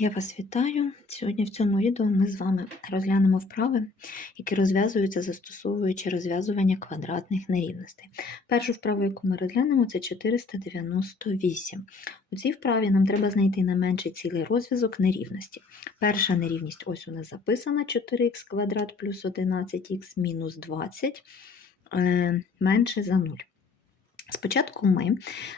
Я вас вітаю. Сьогодні в цьому відео ми з вами розглянемо вправи, які розв'язуються, застосовуючи розв'язування квадратних нерівностей. Першу вправу, яку ми розглянемо, це 498. У цій вправі нам треба знайти найменший цілий розв'язок нерівності. Перша нерівність ось у нас записана 4х квадрат плюс 11х мінус 20 е, менше за 0. Спочатку ми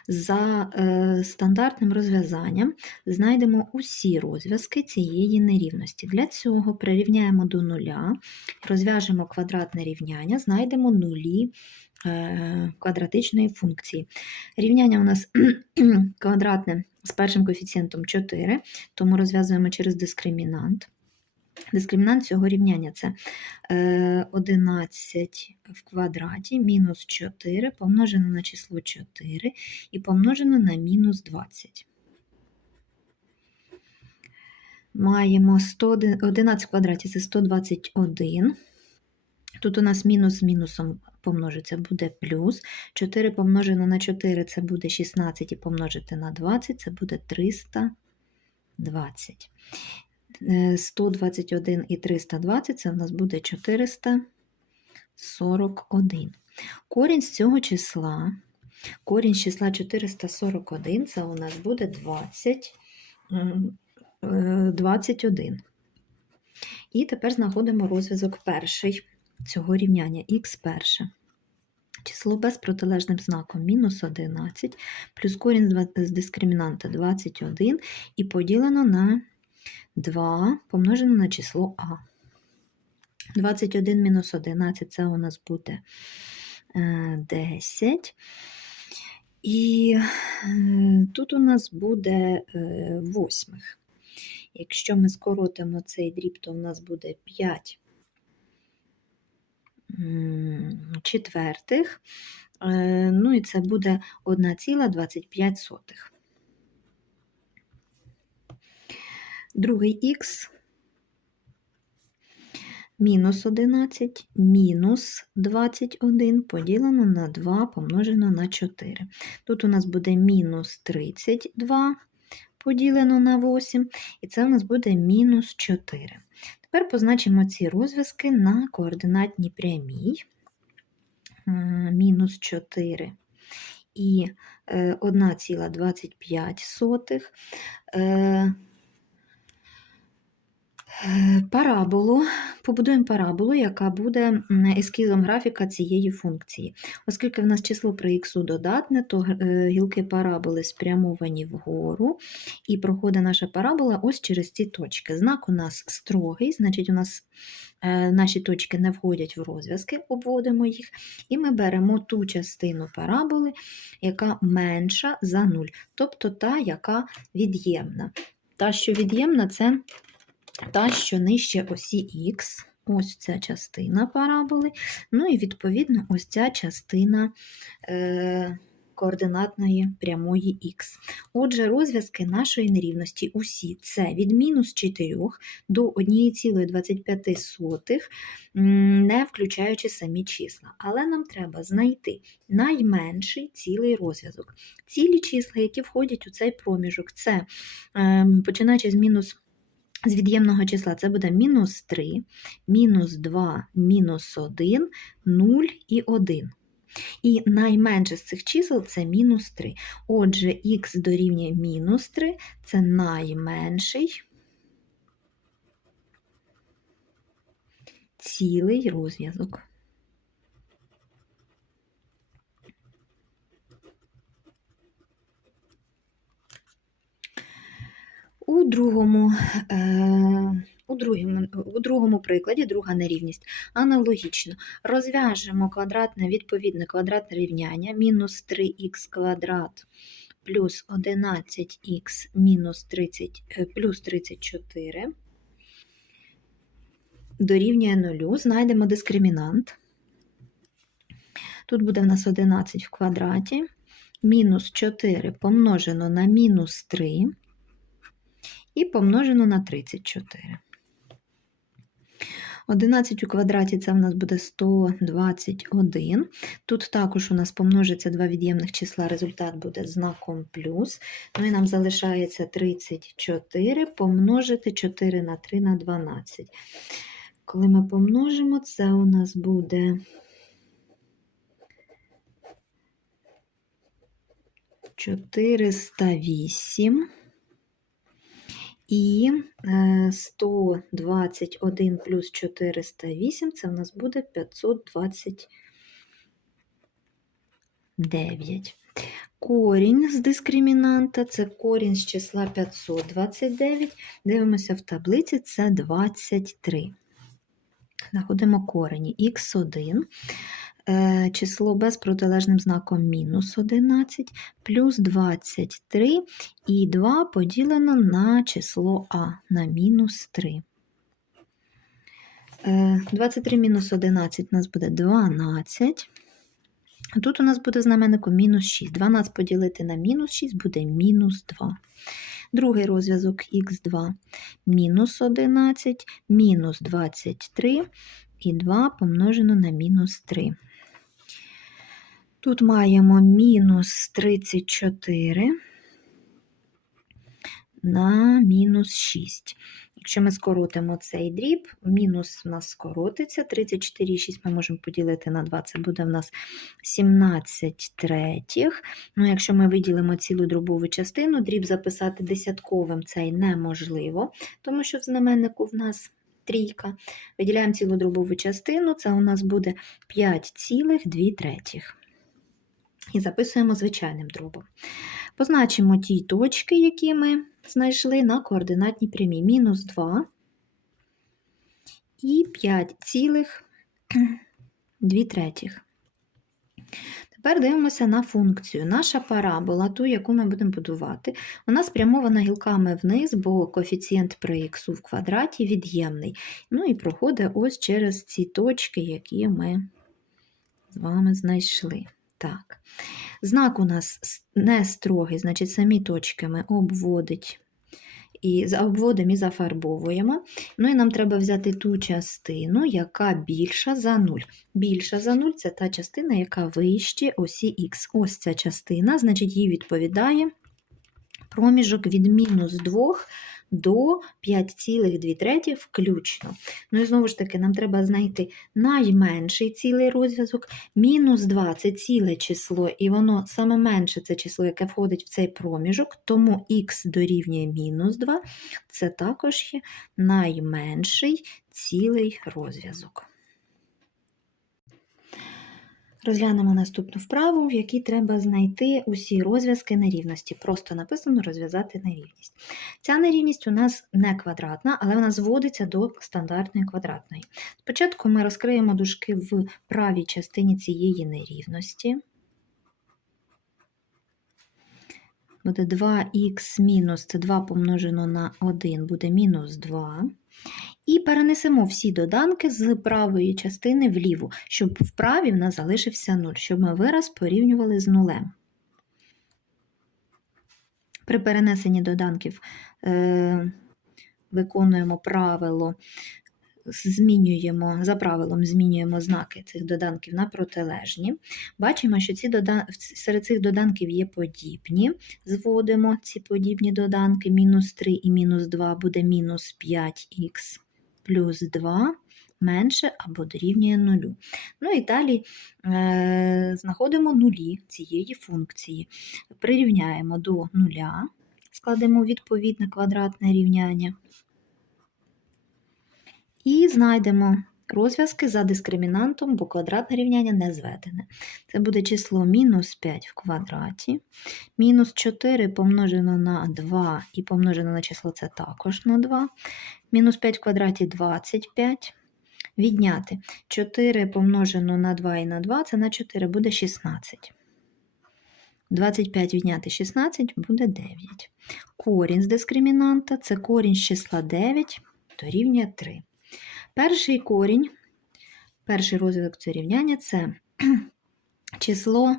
за е, стандартним розв'язанням знайдемо усі розв'язки цієї нерівності. Для цього прирівняємо до нуля, розв'яжемо квадратне рівняння, знайдемо нулі е, квадратичної функції. Рівняння у нас квадратне з першим коефіцієнтом 4, тому розв'язуємо через дискримінант. Дискримінант цього рівняння це е, 11 в квадраті мінус 4 помножено на число 4 і помножено на мінус 20. Маємо 100, 11 в квадраті це 121. Тут у нас мінус з мінусом помножиться, буде плюс. 4 помножено на 4 це буде 16 і помножити на 20 це буде 320. 121 і 320 це в нас буде 441. Корінь з цього числа, корінь з числа 441 це у нас буде 20, 21. І тепер знаходимо розв'язок перший цього рівняння х перше. Число без протилежним знаком мінус 11, плюс корінь з дискримінанта 21 і поділено на 2 помножено на число А. 21 мінус 11 це у нас буде 10. Е, І е, тут у нас буде е, восьмих. Якщо ми скоротимо цей дріб, то у нас буде 5 четвертих. Ну і це буде 1,25. Другий х мінус 11 мінус 21 поділено на 2 помножено на 4. Тут у нас буде мінус 32 поділено на 8, і це у нас буде мінус 4. Тепер позначимо ці розв'язки на координатній прямій. Мінус 4 і 1,25. Е, параболу, побудуємо параболу, яка буде ескізом графіка цієї функції. Оскільки в нас число при х додатне, то е, гілки параболи спрямовані вгору, і проходить наша парабола ось через ці точки. Знак у нас строгий, значить, у нас е, наші точки не входять в розв'язки, обводимо їх, і ми беремо ту частину параболи, яка менша за 0, тобто та, яка від'ємна. Та, що від'ємна, це та, що нижче осі Х, ось ця частина параболи, ну і, відповідно, ось ця частина е, координатної прямої Х. Отже, розв'язки нашої нерівності усі це від мінус 4 до 1,25, не включаючи самі числа. Але нам треба знайти найменший цілий розв'язок. Цілі числа, які входять у цей проміжок, це е, починаючи з мінус з від'ємного числа це буде мінус 3, мінус 2, мінус 1, 0 і 1. І найменше з цих чисел це мінус 3. Отже, х дорівнює мінус 3 це найменший цілий розв'язок. У другому е, у другому, у другому прикладі, друга нерівність, аналогічно. Розв'яжемо квадратне відповідне квадратне рівняння мінус 3х квадрат плюс 11х мінус 30, е, плюс 34 дорівнює 0, знайдемо дискримінант. Тут буде в нас 11 в квадраті, мінус 4 помножено на мінус 3 і помножено на 34. 11 у квадраті це в нас буде 121. Тут також у нас помножиться два від'ємних числа, результат буде знаком плюс. Ну і нам залишається 34 помножити 4 на 3 на 12. Коли ми помножимо, це у нас буде 408 і е, 121 плюс 408 це в нас буде 529. Корінь з дискримінанта це корінь з числа 529. Дивимося в таблиці, це 23. Знаходимо корені х1, е, число без протилежним знаком мінус 11, плюс 23 і 2 поділено на число а на мінус 3. Е, 23 мінус 11 у нас буде 12. Тут у нас буде знаменнику мінус 6. 12 поділити на мінус 6 буде мінус 2. Другий розв'язок х2 мінус 11, мінус 23 і 2 помножено на мінус 3. Тут маємо мінус 34 на мінус 6. Якщо ми скоротимо цей дріб, мінус у нас скоротиться. 34,6 ми можемо поділити на 2, це буде в нас 17 третіх. Ну, якщо ми виділимо цілу дробову частину, дріб записати десятковим це неможливо, тому що в знаменнику в нас трійка. Виділяємо цілу дробову частину, це у нас буде 5,2 третіх. І записуємо звичайним дробом. Позначимо ті точки, які ми знайшли на координатній прямій. Мінус 2 і 5,2 третіх. Тепер дивимося на функцію. Наша парабола, ту, яку ми будемо будувати, вона спрямована гілками вниз, бо коефіцієнт при х в квадраті від'ємний. Ну і проходить ось через ці точки, які ми з вами знайшли. Так. Знак у нас не строгий, значить, самі точки ми обводить і обводимо і зафарбовуємо. Ну і нам треба взяти ту частину, яка більша за 0. Більша за 0 це та частина, яка вище осі х. Ось ця частина, значить, їй відповідає проміжок від мінус 2 до 5,2 включно. Ну і знову ж таки, нам треба знайти найменший цілий розв'язок. Мінус 2 це ціле число, і воно саме менше це число, яке входить в цей проміжок, тому х дорівнює мінус 2, це також є найменший цілий розв'язок. Розглянемо наступну вправу, в якій треба знайти усі розв'язки нерівності. Просто написано розв'язати нерівність. Ця нерівність у нас не квадратна, але вона зводиться до стандартної квадратної. Спочатку ми розкриємо дужки в правій частині цієї нерівності. Буде 2х мінус, це 2 помножено на 1, буде мінус 2. І перенесемо всі доданки з правої частини вліву, щоб в правій в нас залишився 0, щоб ми вираз порівнювали з нулем. При перенесенні доданків е, виконуємо правило, змінюємо, за правилом змінюємо знаки цих доданків на протилежні. Бачимо, що ці додан... серед цих доданків є подібні. Зводимо ці подібні доданки, мінус 3 і мінус 2 буде мінус 5х плюс 2 менше або дорівнює 0. Ну і далі е, знаходимо нулі цієї функції. Прирівняємо до нуля, складемо відповідне квадратне рівняння. І знайдемо розв'язки за дискримінантом, бо квадратне рівняння не зведене. Це буде число мінус 5 в квадраті, мінус 4 помножено на 2 і помножено на число це також на 2, мінус 5 в квадраті 25. Відняти 4 помножено на 2 і на 2 це на 4 буде 16. 25 відняти 16 буде 9. Корінь з дискримінанта це корінь з числа 9 дорівнює 3. Перший корінь, перший розвиток цього рівняння це число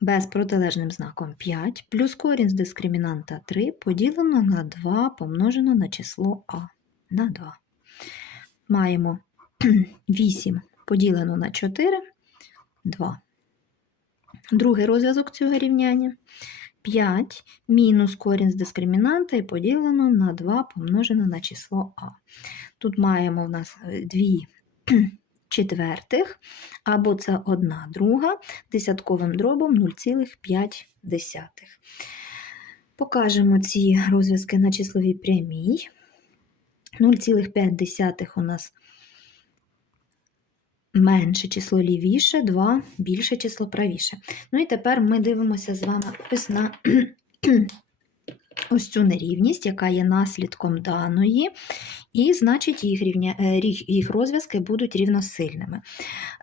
без протилежним знаком 5 плюс корінь з дискримінанта 3 поділено на 2 помножено на число А на 2. Маємо 8 поділено на 4 2. Другий розв'язок цього рівняння 5 мінус корінь з дискримінанта і поділено на 2 помножено на число А. Тут маємо в нас 2 четвертих, або це 1 друга, десятковим дробом 0,5. Покажемо ці розв'язки на числовій прямій. 0,5 у нас менше число лівіше, 2 більше число правіше. Ну і тепер ми дивимося з вами ось на ось цю нерівність, яка є наслідком даної, і значить їх, рівня, е, їх розв'язки будуть рівносильними.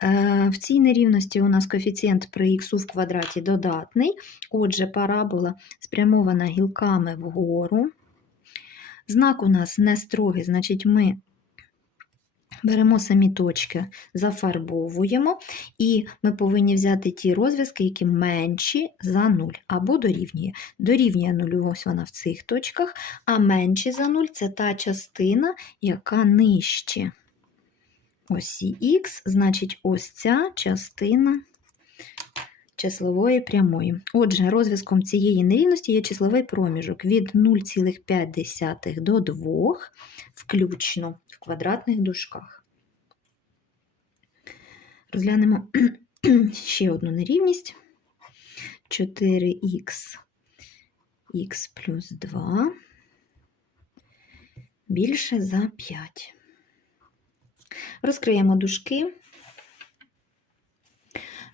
Е, В цій нерівності у нас коефіцієнт при х в квадраті додатний, отже, парабола спрямована гілками вгору. Знак у нас не строгий, значить ми беремо самі точки, зафарбовуємо, і ми повинні взяти ті розв'язки, які менші за 0, або дорівнює. Дорівнює 0, ось вона в цих точках, а менші за 0 це та частина, яка нижче осі х, значить ось ця частина числової прямої. Отже, розв'язком цієї нерівності є числовий проміжок від 0,5 до 2 включно в квадратних дужках. Розглянемо ще одну нерівність. 4х х плюс 2 більше за 5. Розкриємо дужки.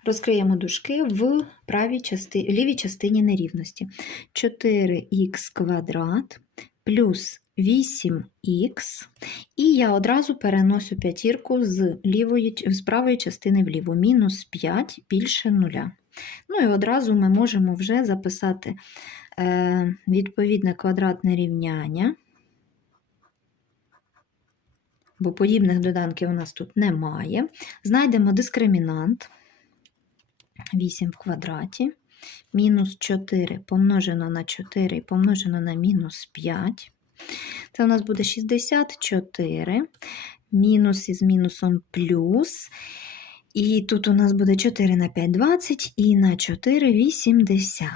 Розкриємо дужки в правій части... лівій частині нерівності. 4х квадрат плюс 8х, і я одразу переносю п'ятірку з, лівої, з правої частини вліву. Мінус 5 більше нуля. Ну і одразу ми можемо вже записати е, відповідне квадратне рівняння, бо подібних доданків у нас тут немає. Знайдемо дискримінант. 8 в квадраті, мінус 4 помножено на 4 і помножено на мінус 5. Це у нас буде 64, мінус із мінусом плюс. І тут у нас буде 4 на 5 – 20, і на 4 – 80.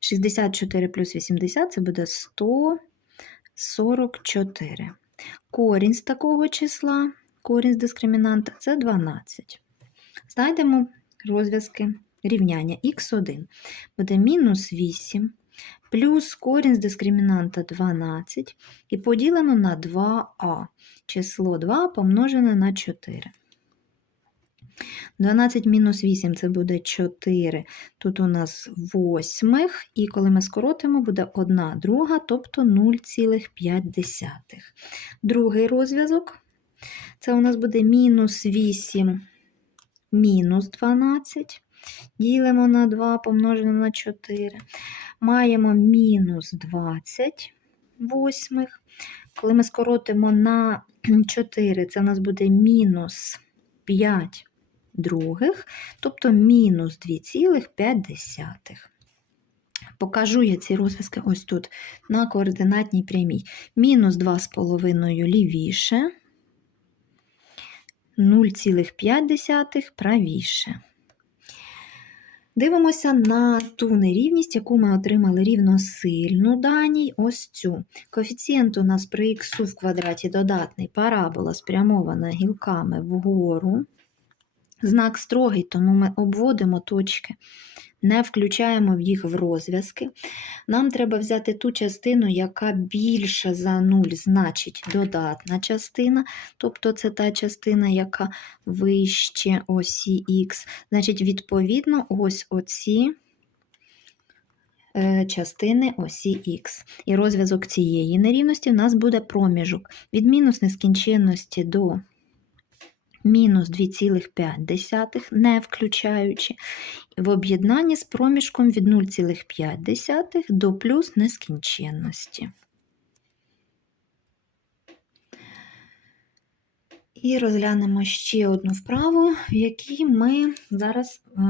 64 плюс 80 – це буде 144. Корінь з такого числа, корінь з дискримінанта – це 12. Знайдемо розв'язки рівняння х1 буде мінус 8 плюс корінь з дискримінанта 12 і поділено на 2а. Число 2 помножене на 4. 12 мінус 8 це буде 4. Тут у нас восьмих, і коли ми скоротимо, буде 1 друга, тобто 0,5. Другий розв'язок це у нас буде мінус 8 мінус 12. Ділимо на 2 помножено на 4. Маємо мінус 20 восьмих. Коли ми скоротимо на 4, це у нас буде мінус 5 других, тобто мінус 2,5. Покажу я ці розв'язки ось тут на координатній прямій. Мінус 2,5 лівіше, 0,5 правіше. Дивимося на ту нерівність, яку ми отримали рівносильну даній, ось цю. Коефіцієнт у нас при х в квадраті додатний, парабола спрямована гілками вгору. Знак строгий, тому ми обводимо точки, не включаємо їх в розв'язки. Нам треба взяти ту частину, яка більша за 0, значить додатна частина, тобто це та частина, яка вище осі х. Значить, відповідно, ось оці е, частини осі х. І розв'язок цієї нерівності в нас буде проміжок від мінус нескінченності до мінус 2,5, не включаючи, в об'єднанні з проміжком від 0,5 до плюс нескінченності. І розглянемо ще одну вправу, в якій ми зараз е,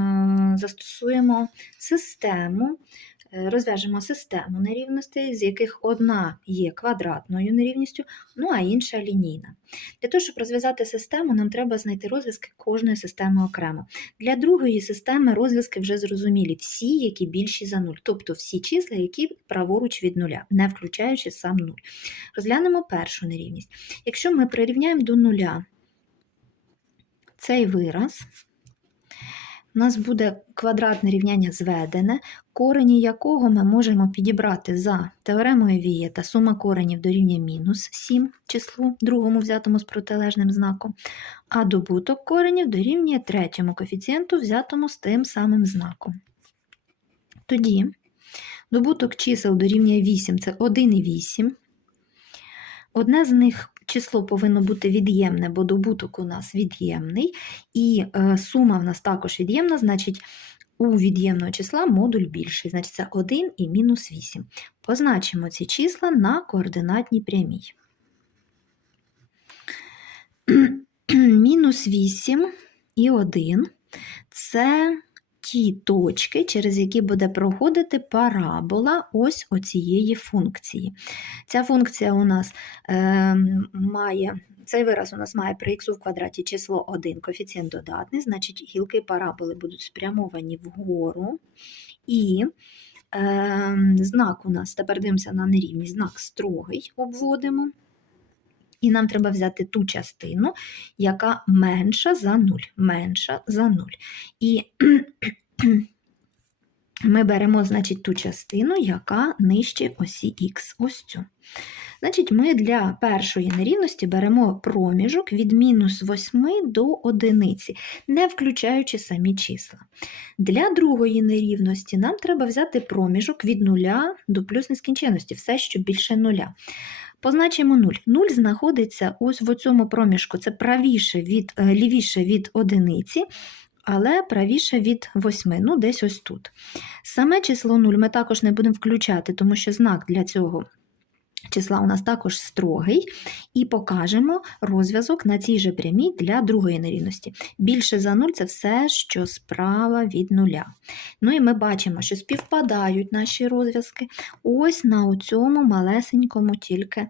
застосуємо систему Розв'яжемо систему нерівностей, з яких одна є квадратною нерівністю, ну а інша лінійна. Для того, щоб розв'язати систему, нам треба знайти розв'язки кожної системи окремо. Для другої системи розв'язки вже зрозумілі, всі, які більші за 0, тобто всі числа, які праворуч від нуля, не включаючи сам 0. Розглянемо першу нерівність. Якщо ми прирівняємо до нуля цей вираз, у нас буде квадратне рівняння зведене, корені якого ми можемо підібрати за теоремою Вієта сума коренів дорівнює мінус 7 числу, другому взятому з протилежним знаком, а добуток коренів дорівнює третьому коефіцієнту, взятому з тим самим знаком. Тоді добуток чисел дорівнює 8 це 1 і 8. Одне з них число повинно бути від'ємне, бо добуток у нас від'ємний, і е, сума в нас також від'ємна, значить у від'ємного числа модуль більший, значить це 1 і мінус 8. Позначимо ці числа на координатній прямій. Мінус 8 і 1 це ті точки, через які буде проходити парабола ось оцієї функції. Ця функція у нас е, має, цей вираз у нас має при х в квадраті число 1, коефіцієнт додатний, значить гілки параболи будуть спрямовані вгору. І е, знак у нас, тепер дивимося на нерівність, знак строгий обводимо. І нам треба взяти ту частину, яка менша за 0. Менша за 0. І ми беремо, значить, ту частину, яка нижче осі х. Ось цю. Значить, ми для першої нерівності беремо проміжок від мінус 8 до одиниці, не включаючи самі числа. Для другої нерівності нам треба взяти проміжок від 0 до плюс нескінченності, все, що більше нуля. Позначимо 0. 0 знаходиться ось в цьому проміжку, це правіше від, е, лівіше від одиниці, але правіше від 8, ну десь ось тут. Саме число 0 ми також не будемо включати, тому що знак для цього числа у нас також строгий, і покажемо розв'язок на цій же прямій для другої нерівності. Більше за 0 це все, що справа від нуля. Ну і ми бачимо, що співпадають наші розв'язки ось на цьому малесенькому, тільки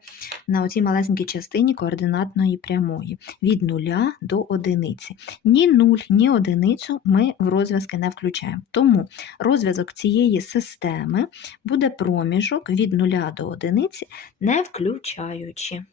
на оцій малесенькій частині координатної прямої від 0 до одиниці. Ні 0, ні одиницю ми в розв'язки не включаємо. Тому розв'язок цієї системи буде проміжок від 0 до одиниці, не включаючи.